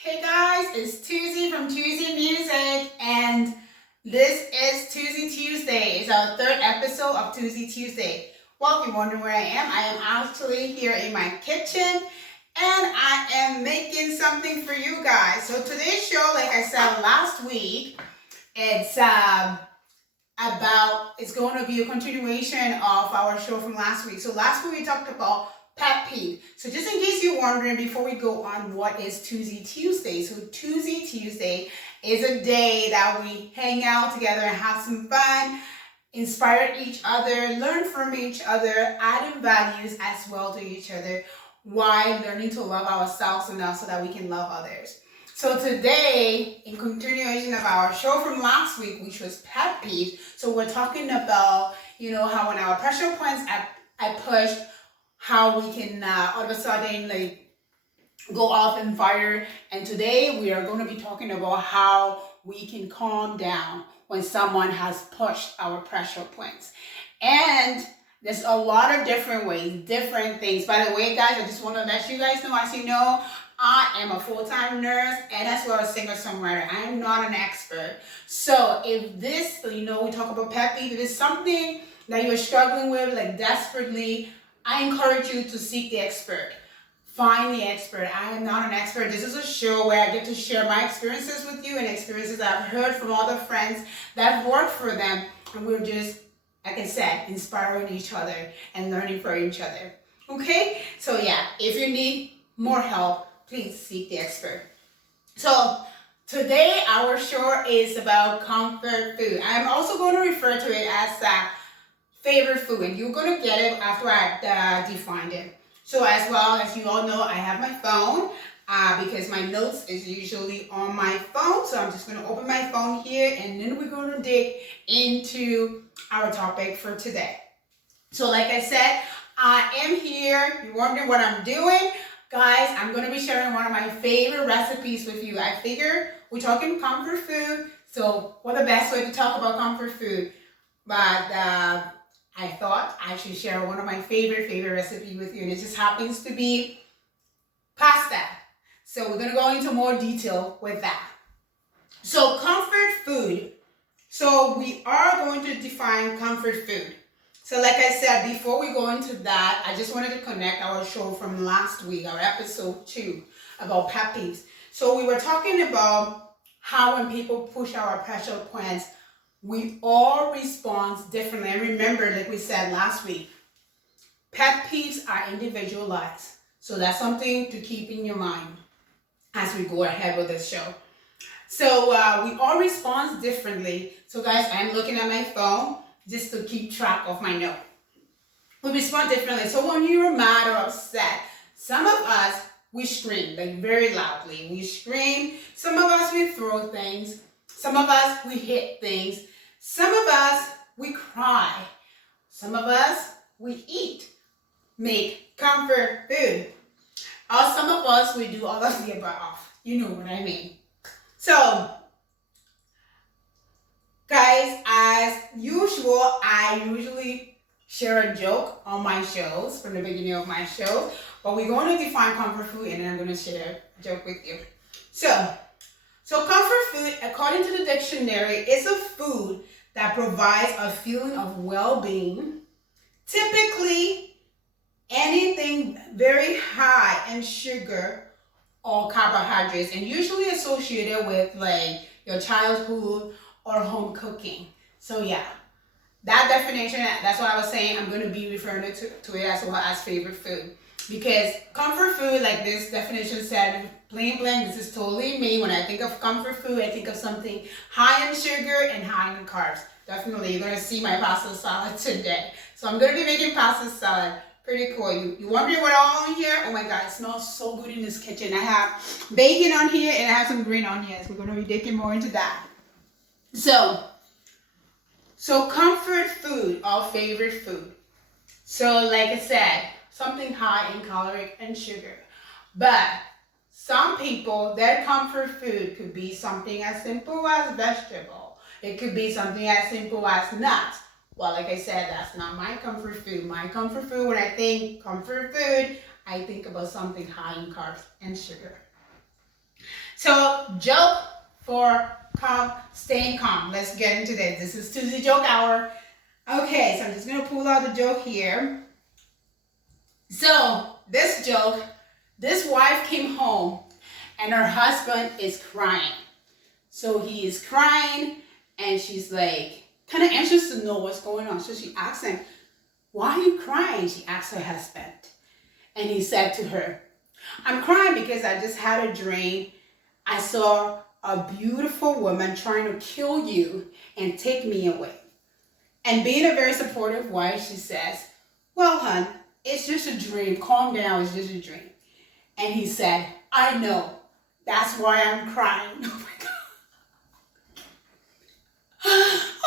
Hey guys, it's Tuzee from Tuzeemusic, and this is Tuzee Tuesdays, our third episode of Tuzee Tuesday. Well, if you wonder where I am actually here in my kitchen, and I am making something for you guys. So today's show, like I said last week, it's going to be a continuation of our show from last week. So last week we talked about pet peeve. So just in case you're wondering, before we go on, what is Tuzee Tuesday? So Tuzee Tuesday is a day that we hang out together and have some fun, inspire each other, learn from each other, adding values as well to each other, while learning to love ourselves enough so that we can love others. So today, in continuation of our show from last week, which was pet peeves, so we're talking about, how when our pressure points I pushed, how we can all of a sudden go off and fire. And today we are going to be talking about how we can calm down when someone has pushed our pressure points. And there's a lot of different ways, different things. By the way, guys, I just want to let you guys know, as you know, I am a full-time nurse and as well as singer-songwriter. I am not an expert. So if this, we talk about pet peeve, if it's something that you're struggling with, desperately, I encourage you to seek the expert. Find the expert. I am not an expert. This is a show where I get to share my experiences with you and experiences that I've heard from other friends that have worked for them. And we're just, like I said, inspiring each other and learning from each other. Okay? So yeah, if you need more help, please seek the expert. So today our show is about comfort food. I'm also going to refer to it as favorite food, and you're going to get it after I defined it. So as well as you all know, I have my phone because my notes is usually on my phone. So I'm just going to open my phone here, and then we're going to dig into our topic for today. So like I said, I am here. You're wondering what I'm doing. Guys, I'm going to be sharing one of my favorite recipes with you. I figure we're talking comfort food, so what the best way to talk about comfort food? But I thought I should share one of my favorite recipe with you, and it just happens to be pasta. So we're going to go into more detail with that. So comfort food. So we are going to define comfort food. So like I said, before we go into that, I just wanted to connect our show from last week, our episode 2, about pet peeves. So we were talking about how when people push our pressure points, we all respond differently. And remember, like we said last week, pet peeves are individualized. So that's something to keep in your mind as we go ahead with this show. So we all respond differently. So guys, I'm looking at my phone just to keep track of my note. We respond differently. So when you're mad or upset, some of us, we scream very loudly. We scream. Some of us, we throw things. Some of us, we hit things. Some of us, we cry. Some of us, we eat, make comfort food. Or some of us, we do all of the above. You know what I mean. So, guys, as usual, I usually share a joke on my shows, from the beginning of my shows. But we're going to define comfort food, and then I'm going to share a joke with you. So comfort food, according to the dictionary, is a food that provides a feeling of well-being. Typically, anything very high in sugar or carbohydrates, and usually associated with your childhood or home cooking. So yeah, that definition, that's what I was saying. I'm going to be referring to it as well as favorite food. Because comfort food, like this definition said, plain blank, this is totally me. When I think of comfort food, I think of something high in sugar and high in carbs. Definitely, you're going to see my pasta salad today. So I'm going to be making pasta salad. Pretty cool. You wondering what all on here? Oh my God, it smells so good in this kitchen. I have bacon on here and I have some green onions. We're going to be digging more into that. So comfort food, our favorite food. So like I said, something high in caloric and sugar. But some people, their comfort food could be something as simple as vegetable. It could be something as simple as nuts. Well, like I said, that's not my comfort food. My comfort food, when I think comfort food, I think about something high in carbs and sugar. So, joke for calm, staying calm. Let's get into this. This is Tuesday joke hour. Okay, so I'm just gonna pull out the joke here. So, this joke, this wife came home and her husband is crying. So he is crying and she's like, kind of anxious to know what's going on. So she asks him, "Why are you crying?" She asked her husband. And he said to her, "I'm crying because I just had a dream. I saw a beautiful woman trying to kill you and take me away." And being a very supportive wife, she says, "Well, hon, it's just a dream. Calm down, it's just a dream." And he said, "I know. That's why I'm crying." Oh my God.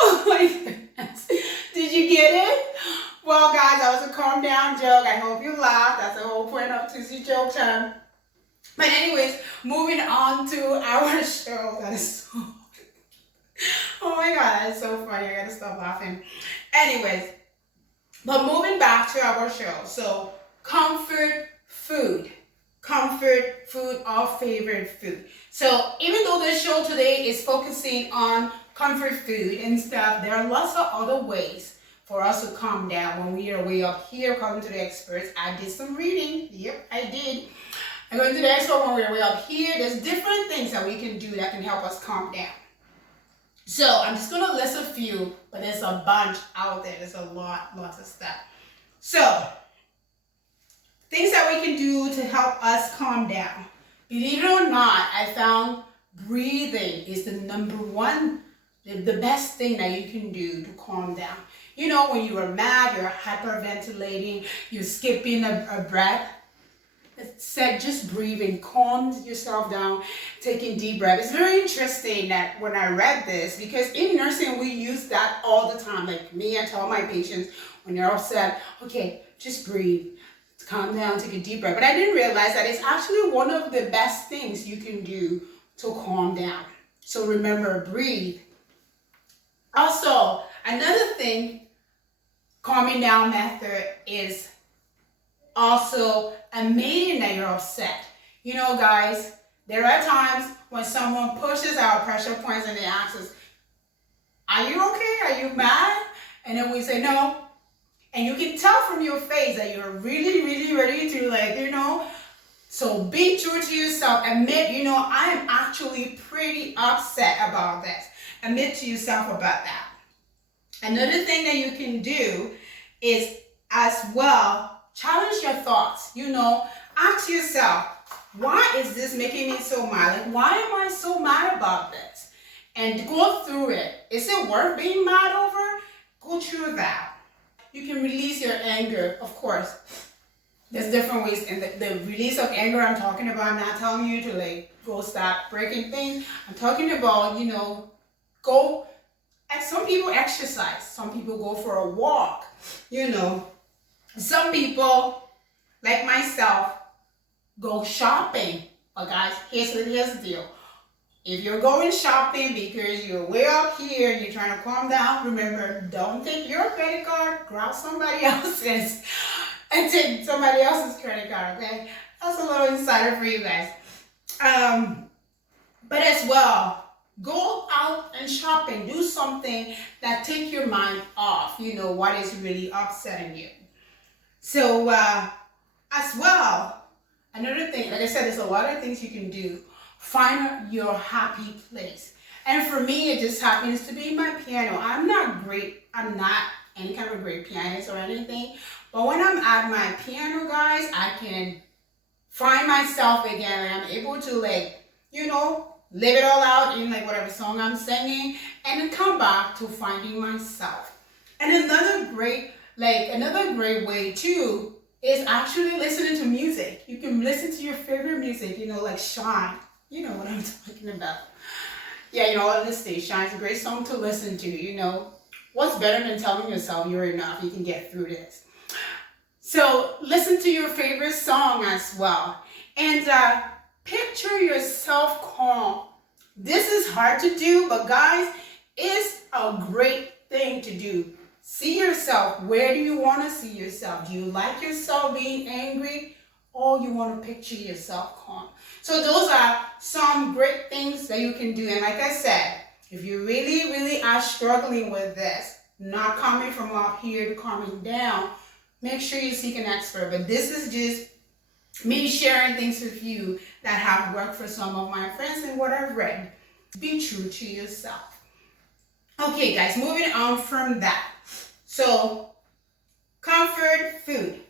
Oh my goodness. Did you get it? Well, guys, that was a calm down joke. I hope you laughed. That's the whole point of Tuesday joke time. But anyways, moving on to our show. That is so... Oh my God, that's so funny. I gotta stop laughing. Anyways, but moving back to our show. So, comfort food. Comfort food, our favorite food. So, even though this show today is focusing on comfort food and stuff, there are lots of other ways for us to calm down when we are way up here. According to the experts, I did some reading. Yep, I did. According to the experts, when we're way up here, there's different things that we can do that can help us calm down. So I'm just going to list a few, but there's a bunch out there. There's a lots of stuff. So, things that we can do to help us calm down. Believe it or not, I found breathing is the number one, the best thing that you can do to calm down. You know, when you are mad, you're hyperventilating, you're skipping a breath. Instead, just breathing, calm yourself down, taking deep breaths. It's very interesting that when I read this, because in nursing, we use that all the time. Like me, I tell my patients when they're upset, okay, just breathe, calm down, take a deep breath. But I didn't realize that it's actually one of the best things you can do to calm down. So remember, breathe. Also, another thing, calming down method is also admitting that you're upset. You know, guys, there are times when someone pushes our pressure points and they ask us, "Are you okay? Are you mad?" And then we say no. And you can tell from your face that you're really, really ready to, like, you know. So be true to yourself. Admit, you know, I am actually pretty upset about this. Admit to yourself about that. Another thing that you can do is as well, challenge your thoughts. You know, ask yourself, why is this making me so mad? Like, why am I so mad about this? And go through it. Is it worth being mad over? Go through that. You can release your anger, of course. There's different ways, and the release of anger I'm talking about, I'm not telling you to like go start breaking things. I'm talking about, you know, go, and some people exercise, some people go for a walk, you know. Some people, like myself, go shopping. But guys, here's the deal. If you're going shopping because you're way up here and you're trying to calm down, remember, don't take your credit card, grab somebody else's, and take somebody else's credit card, okay? That's a little insider for you guys. But as well, go out and shopping. Do something that take your mind off, you know, what is really upsetting you. So, as well, another thing, like I said, there's a lot of things you can do. Find your happy place. And for me, it just happens to be my piano. I'm not any kind of great pianist or anything. But when I'm at my piano, guys, I can find myself again. I'm able to, like, you know, live it all out in like whatever song I'm singing, and then come back to finding myself. And another great way too is actually listening to music. You can listen to your favorite music, you know, like Shine. You know what I'm talking about. Yeah, you know, on this stage, Shine's a great song to listen to, you know. What's better than telling yourself you're enough, you can get through this. So listen to your favorite song as well. And picture yourself calm. This is hard to do, but guys, it's a great thing to do. See yourself. Where do you want to see yourself? Do you like yourself being angry? or you want to picture yourself calm. So those are some great things that you can do. And like I said, if you really are struggling with this, not coming from up here to calming down, make sure you seek an expert. But this is just me sharing things with you that have worked for some of my friends and what I've read. Be true to yourself. Okay, guys, moving on from that. So, comfort food.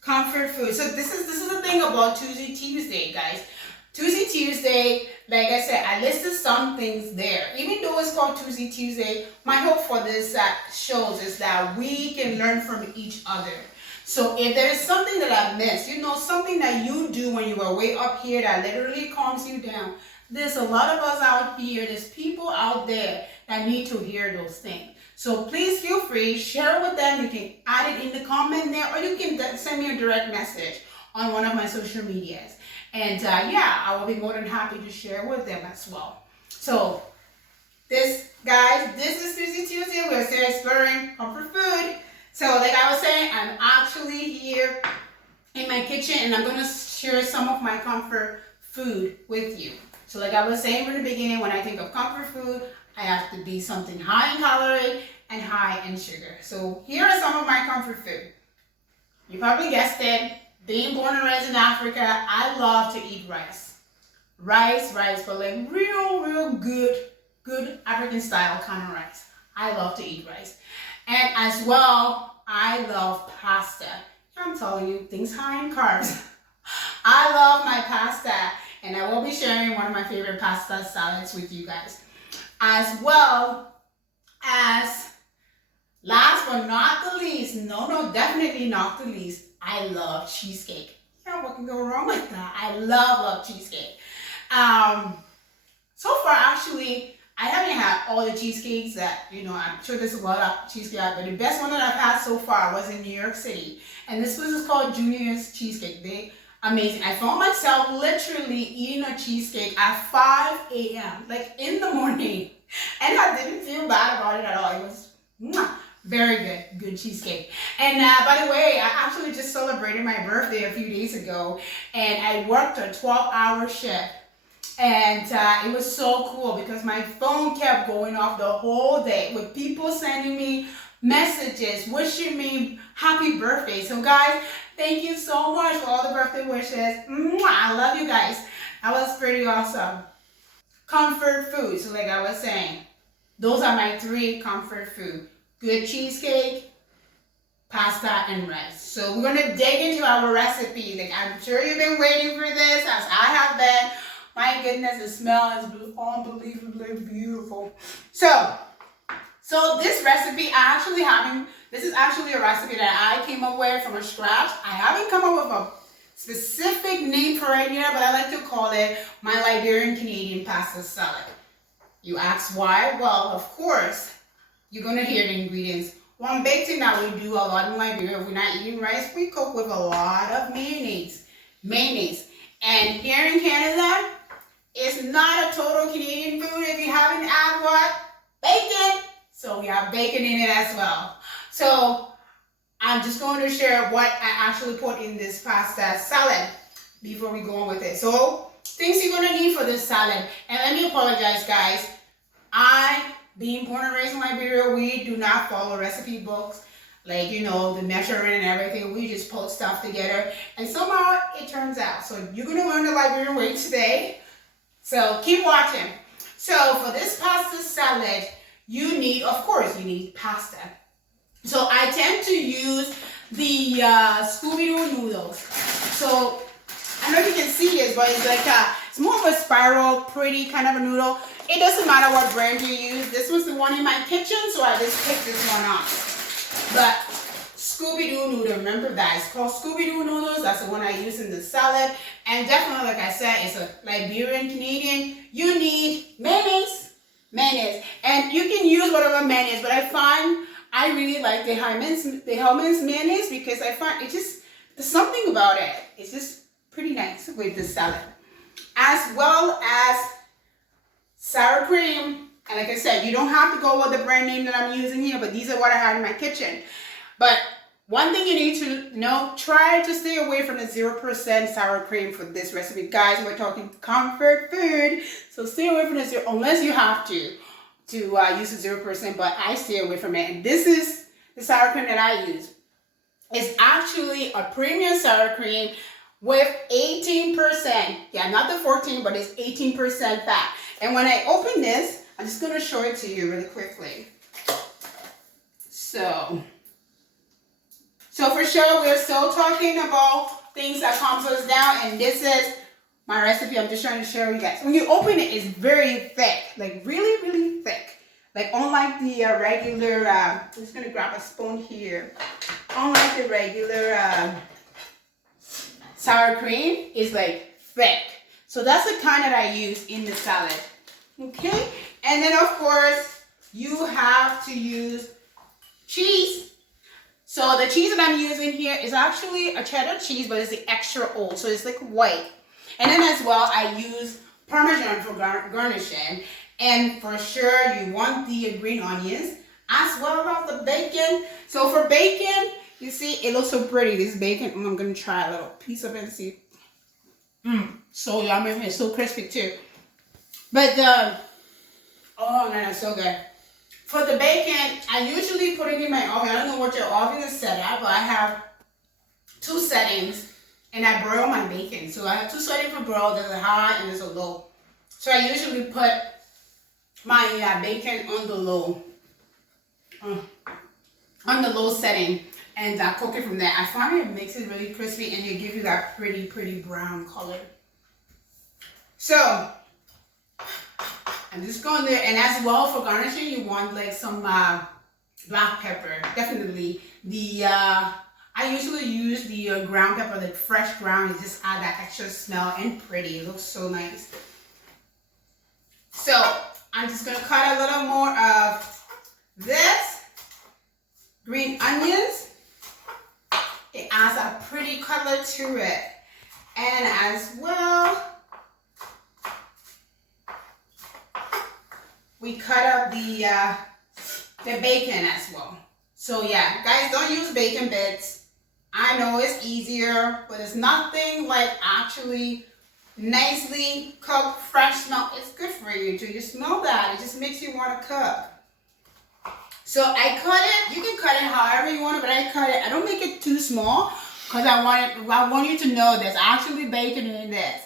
Comfort food. So this is the thing about Tuzee Tuesday, guys. Tuzee Tuesday, like I said, I listed some things there. Even though it's called Tuzee Tuesday, my hope for this shows is that we can learn from each other. So if there's something that I've missed, something that you do when you are way up here that literally calms you down, there's a lot of us out here, there's people out there that need to hear those things. So please feel free, share it with them. You can add it in the comment there, or you can send me a direct message on one of my social medias. And I will be more than happy to share with them as well. So this is Tuzee Tuesday. We're still exploring comfort food. So like I was saying, I'm actually here in my kitchen and I'm going to share some of my comfort food with you. So like I was saying from the beginning, when I think of comfort food, I have to be something high in calorie and high in sugar. So here are some of my comfort food. You probably guessed it. Being born and raised in Africa, I love to eat rice. Rice, but like real good African style kind of rice. I love to eat rice. And as well, I love pasta. I'm telling you, things high in carbs. I love my pasta. And I will be sharing one of my favorite pasta salads with you guys. As well as, last but not the least, no, definitely not the least, I love cheesecake. Yeah, what can go wrong with that? I love cheesecake. So far, actually, I haven't had all the cheesecakes that, I'm sure there's a lot of cheesecake out, but the best one that I've had so far was in New York City. And this place is called Junior's Cheesecake. Amazing. I found myself literally eating a cheesecake at 5 a.m., like in the morning. And I didn't feel bad about it at all. It was very good cheesecake. And by the way, I actually just celebrated my birthday a few days ago, and I worked a 12-hour shift. And it was so cool because my phone kept going off the whole day with people sending me messages, wishing me happy birthday. So guys, thank you so much for all the birthday wishes. I love you guys. That was pretty awesome. Comfort food. So like I was saying, those are my 3 comfort food. Good cheesecake, pasta, and rice. So we're going to dig into our recipe. Like I'm sure you've been waiting for this, as I have been. My goodness, the smell is unbelievably beautiful. So this recipe, this is actually a recipe that I came up with from scratch. I haven't come up with a specific name for it yet, but I like to call it my Liberian Canadian pasta salad. You ask why? Well, of course, you're going to hear the ingredients. One big thing that we do a lot in Liberia, if we're not eating rice, we cook with a lot of mayonnaise. And here in Canada, it's not a total Canadian food if you haven't added what? Bacon. So we have bacon in it as well. So I'm just going to share what I actually put in this pasta salad before we go on with it. So things you're going to need for this salad. And let me apologize, guys. Being born and raised in Liberia, we do not follow recipe books. Like, the measuring and everything. We just put stuff together. And somehow it turns out. So you're going to learn the Liberian way today. So keep watching. So for this pasta salad, you need pasta. So I tend to use the Scooby-Doo noodles. So I don't know if you can see this, but it's like it's more of a spiral, pretty kind of a noodle. It doesn't matter what brand you use. This was the one in my kitchen, so I just picked this one up. But Scooby-Doo noodle, remember that. It's called Scooby-Doo noodles. That's the one I use in the salad. And definitely, like I said, it's a Liberian Canadian. You need mayonnaise. And you can use whatever mayonnaise, but I find I really like the Hellmann's mayonnaise because I find there's something about it. It's just pretty nice with the salad. As well as sour cream. And like I said, you don't have to go with the brand name that I'm using here, but these are what I had in my kitchen. But one thing you need to know, try to stay away from the 0% sour cream for this recipe. Guys, we're talking comfort food, so stay away from the zero, unless you have to use the 0%, but I stay away from it. And this is the sour cream that I use. It's actually a premium sour cream with 18%. Yeah, not the 14, but it's 18% fat. And when I open this, I'm just going to show it to you really quickly. So for sure, we're still talking about things that calms us down, and this is my recipe. I'm just trying to share with you guys. When you open it, it's very thick, like really, really thick. Like unlike the regular, I'm just gonna grab a spoon here. Unlike the regular sour cream, is like thick. So that's the kind that I use in the salad. Okay, and then of course you have to use cheese. So the cheese that I'm using here is actually a cheddar cheese, but it's the extra old, so it's like white. And then as well, I use Parmesan for garnishing. And for sure, you want the green onions as well as the bacon. So for bacon, you see, it looks so pretty, this bacon. I'm gonna try a little piece of it and see. So yummy, it's so crispy too. But oh man, it's so good. For the bacon, I usually put it in my oven. I don't know what your oven is set at, but I have 2 settings, and I broil my bacon. So I have 2 settings for broil. There's a high and there's a low. So I usually put my bacon on the low setting, and cook it from there. I find it makes it really crispy, and it gives you that pretty brown color. So I'm just going there, and as well for garnishing, you want like some black pepper. Definitely the I usually use the ground pepper, like fresh ground. It just add that extra smell and pretty. It looks so nice. So I'm just gonna cut a little more of this green onions. It adds a pretty color to it, and as well, we cut up the bacon as well. So yeah, guys, don't use bacon bits. I know it's easier, but it's nothing like actually nicely cooked, fresh smell. It's good for you too. You smell that, it just makes you want to cook. So I cut it. You can cut it however you want it, but I cut it. I don't make it too small because I want you to know there's actually bacon in this.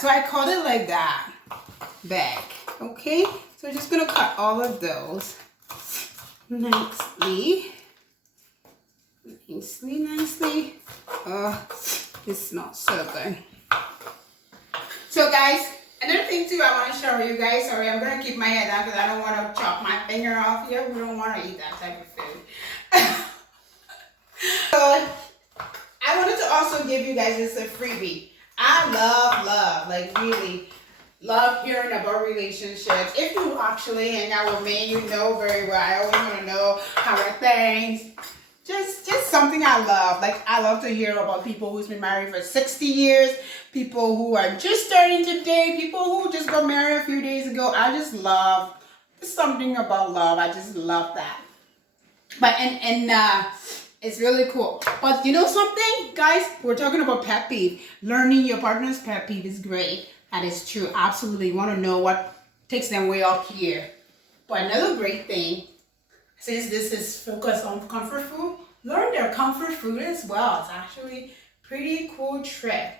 So I cut it like that, back. Okay. So I'm just going to cut all of those nicely. Oh, this smells so good. So guys, another thing too I want to show you guys. Sorry, I'm going to keep my head down because I don't want to chop my finger off here. We don't want to eat that type of food. So I wanted to also give you guys this a freebie. I love, like really love hearing about relationships. If you actually hang out with me, you know very well. I always want to know how are things. Just something I love. Like I love to hear about people who's been married for 60 years, people who are just starting to date, people who just got married a few days ago. I just love, there's something about love. I just love that. But and it's really cool. But you know something, guys? We're talking about pet peeve. Learning your partner's pet peeve is great. That is true. Absolutely. You want to know what takes them way up here. But another great thing, since this is focused on comfort food, learn their comfort food as well. It's actually pretty cool trick.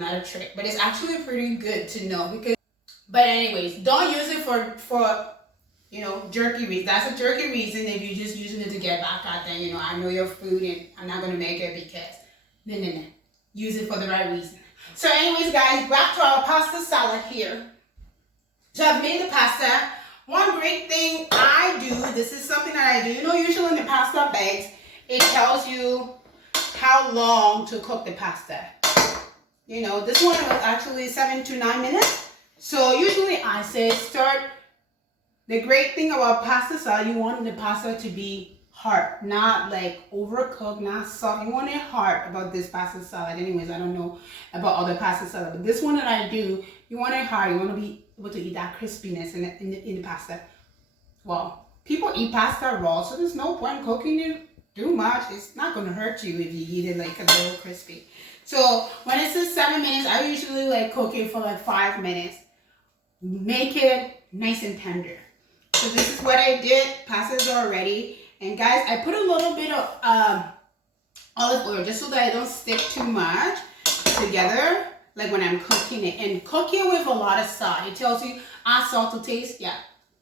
Not a trick, but it's actually pretty good to know. Because, but anyways, don't use it for you know, jerky reason. That's a jerky reason if you're just using it to get back at them. You know, I know your food and I'm not going to make it because, no. Use it for the right reason. So anyways, guys, back to our pasta salad here. So I've made the pasta. One great thing I do, this is something that I do. You know, usually in the pasta bags, it tells you how long to cook the pasta. You know, this one was actually 7 to 9 minutes. So usually I say start. The great thing about pasta salad, you want the pasta to be hard, not like overcooked, not soft. You want it hard about this pasta salad. Anyways, I don't know about other pasta salad, but this one that I do, you want it hard. You want to be able to eat that crispiness in the pasta. Well, people eat pasta raw, so there's no point cooking it too much. It's not gonna hurt you if you eat it like a little crispy. So when it says 7 minutes, I usually like cook it for like 5 minutes. Make it nice and tender. So this is what I did. Pastas are ready. And guys, I put a little bit of olive oil just so that I don't stick too much together, like when I'm cooking it. And cook it with a lot of salt. It tells you add salt to taste. Yeah,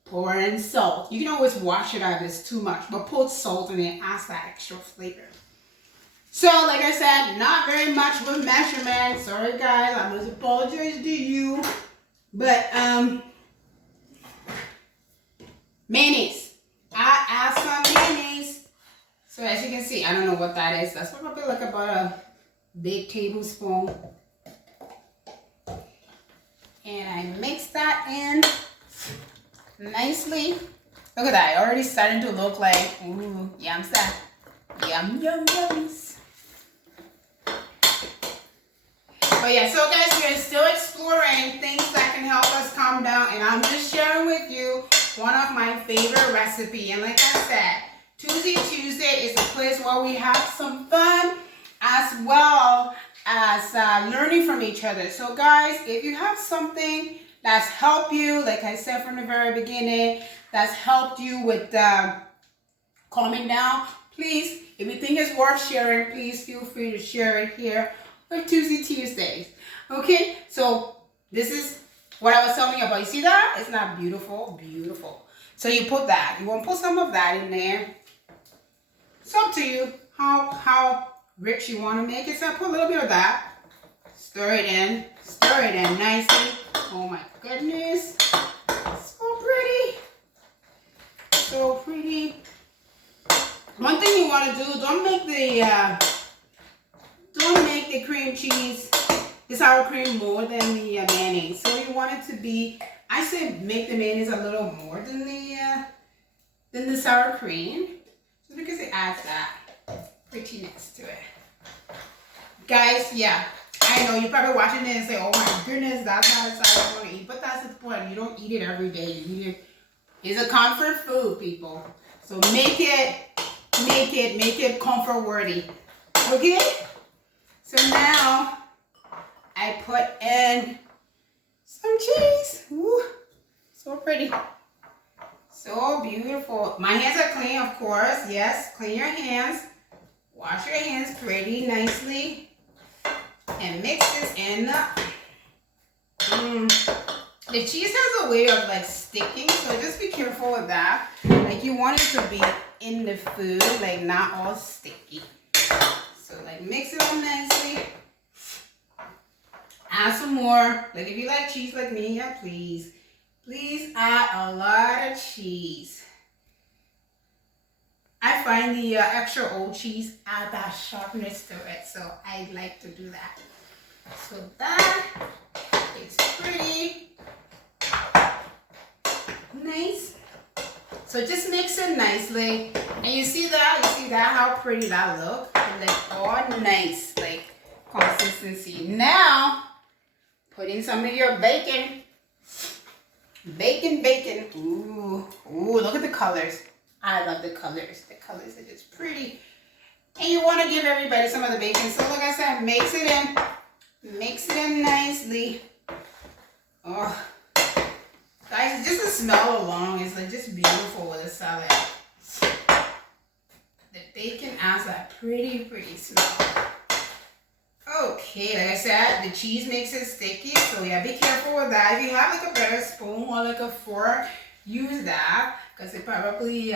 pour in salt. You can always wash it out if it's too much, but put salt in it, adds that extra flavor. So like I said, not very much with measurement. Sorry guys, I must apologize to you. But mayonnaise. I add some mayonnaise. So as you can see, I don't know what that is. That's probably like about a big tablespoon. And I mix that in nicely. Look at that. It already starting to look like, ooh, yum stuff. Yum, yum, yummies. But yeah, so guys, we're still exploring things that can help us calm down. And I'm just sharing with you one of my favorite recipes. And like I said, Tuzee Tuesday is a place where we have some fun as well as learning from each other. So guys, if you have something that's helped you, like I said from the very beginning, that's helped you with calming down, please, if you think it's worth sharing, please feel free to share it here with Tuzee Tuesdays. Okay, so this is what I was telling you about. You see that? It's not beautiful? Beautiful. So you put that. You want to put some of that in there. It's up to you how rich you want to make it. So put a little bit of that. Stir it in. Stir it in nicely. Oh my goodness. So pretty. So pretty. One thing you want to do, don't make the cream cheese, the sour cream more than the mayonnaise. So you want it to be, I say make the mayonnaise a little more than the sour cream. Just because it adds that prettiness to it. Guys, yeah, I know you're probably watching this and say, oh my goodness, that's not a salad I want to eat. But that's the point. You don't eat it every day. You eat it. It's a comfort food, people. So make it comfort worthy. Okay? So now I put in some cheese. Woo, so pretty. So beautiful. My hands are clean, of course. Yes, clean your hands. Wash your hands pretty nicely. And mix this in. The cheese has a way of like sticking, so just be careful with that. Like you want it to be in the food, like not all sticky. So like mix it up nicely. Add some more. Like if you like cheese like me, yeah, please add a lot of cheese. I find the extra old cheese add that sharpness to it, so I like to do that. So that is pretty nice. So just mix it nicely, and you see that how pretty that look, like all nice, like consistency. Now put in some of your bacon. Bacon. Ooh, look at the colors. I love the colors. The colors are just pretty. And you want to give everybody some of the bacon. So like I said, mix it in nicely. Oh, guys, just the smell alone is like just beautiful with a salad. The bacon adds that pretty smell. Okay, like I said, the cheese makes it sticky, so yeah, be careful with that. If you have like a better spoon or like a fork, use that, because it probably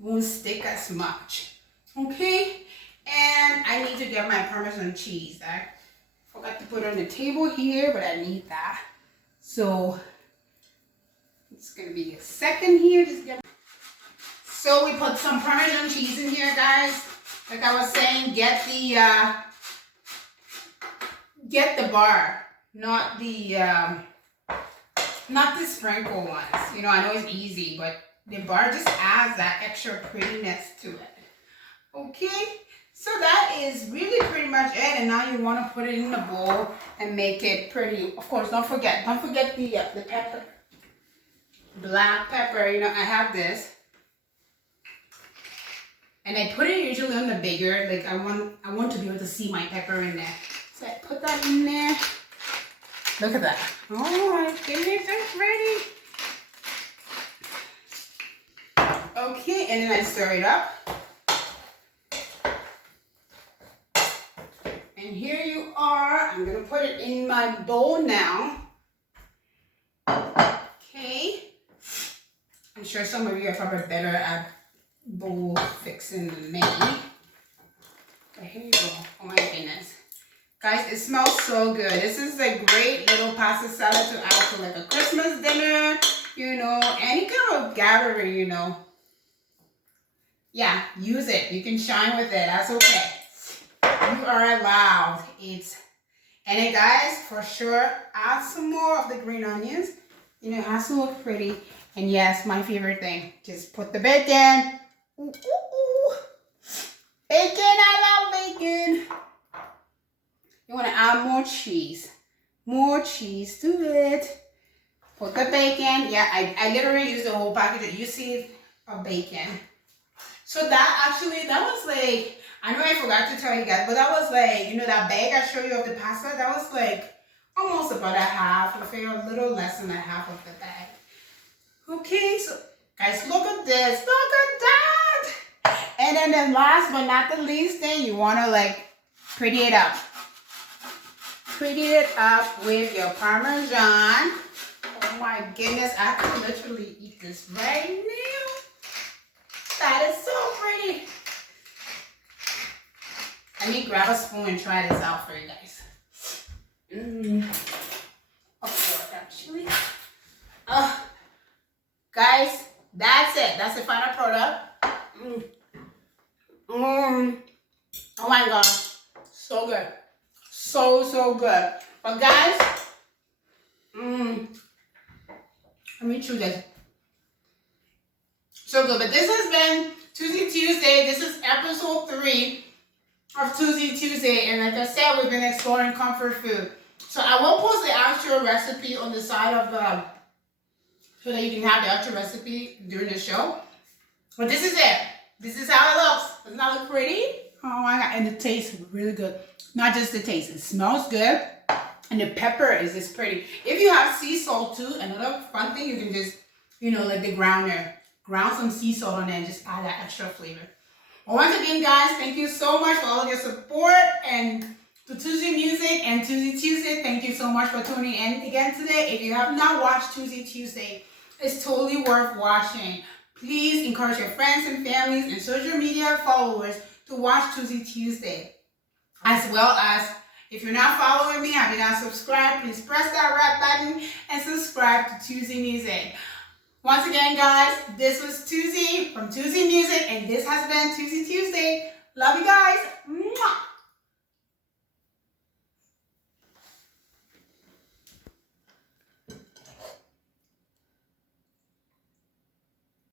won't stick as much. Okay, and I need to get my Parmesan cheese. I forgot to put it on the table here, but I need that. So it's gonna be a second here. So we put some Parmesan cheese in here, guys. Like I was saying, get the bar, not the sprinkle ones. You know, I know it's easy, but the bar just adds that extra prettiness to it. Okay, so that is really pretty much it. And now you want to put it in the bowl and make it pretty. Of course, don't forget the pepper, black pepper. You know, I have this. And I put it usually on the bigger, like I want to be able to see my pepper in there. So I put that in there. Look at that. Oh my goodness, it's ready. Okay, and then I stir it up. And here you are. I'm gonna put it in my bowl now. Okay. I'm sure some of you are probably better at bowl fixing than me. But here you go. Oh my goodness. Guys, it smells so good. This is a great little pasta salad to add to like a Christmas dinner, you know, any kind of gathering, you know. Yeah, use it. You can shine with it. That's okay. You are allowed. And then guys, for sure, add some more of the green onions. You know, it has to look pretty. And yes, my favorite thing, just put the bacon. Ooh, ooh, ooh. Bacon, I love bacon. You want to add more cheese. More cheese to it. Put the bacon. Yeah, I literally used the whole package. You see of bacon. So that was like, I know I forgot to tell you guys, but that was like, you know, that bag I showed you of the pasta, that was like almost about a half, I think a little less than a half of the bag. Okay, so guys, look at this, look at that. And then last but not the least thing, you want to like pretty it up. Pretty it up with your Parmesan. Oh my goodness, I could literally eat this right now. That is so pretty. Let me grab a spoon and try this out for you guys. Of course, actually. Guys, that's it. That's the final product. Oh my gosh. So good. So good. But guys, let me chew this. So good. But this has been Tuzee Tuesday. This is episode 3 of Tuzee Tuesday. And like I said, we've been exploring comfort food. So I will post the actual recipe on the side of the, so that you can have the actual recipe during the show. But this is it. This is how it looks. Doesn't that look pretty? Oh my God. And it tastes really good. Not just the taste. It smells good. And the pepper is just pretty. If you have sea salt too, another fun thing, you can just, you know, like the grounder. Ground some sea salt on there and just add that extra flavor. Well, once again, guys, thank you so much for all of your support. And to Tuzeemusic and Tuzee Tuesday, thank you so much for tuning in again today. If you have not watched Tuzee Tuesday, it's totally worth watching. Please encourage your friends and families and social media followers to watch Tuzee Tuesday. As well as, if you're not following me, have you not subscribed, please press that red button and subscribe to Tuzeemusic. Once again, guys, this was Tuzee from Tuzeemusic, and this has been Tuzee Tuesday. Love you guys.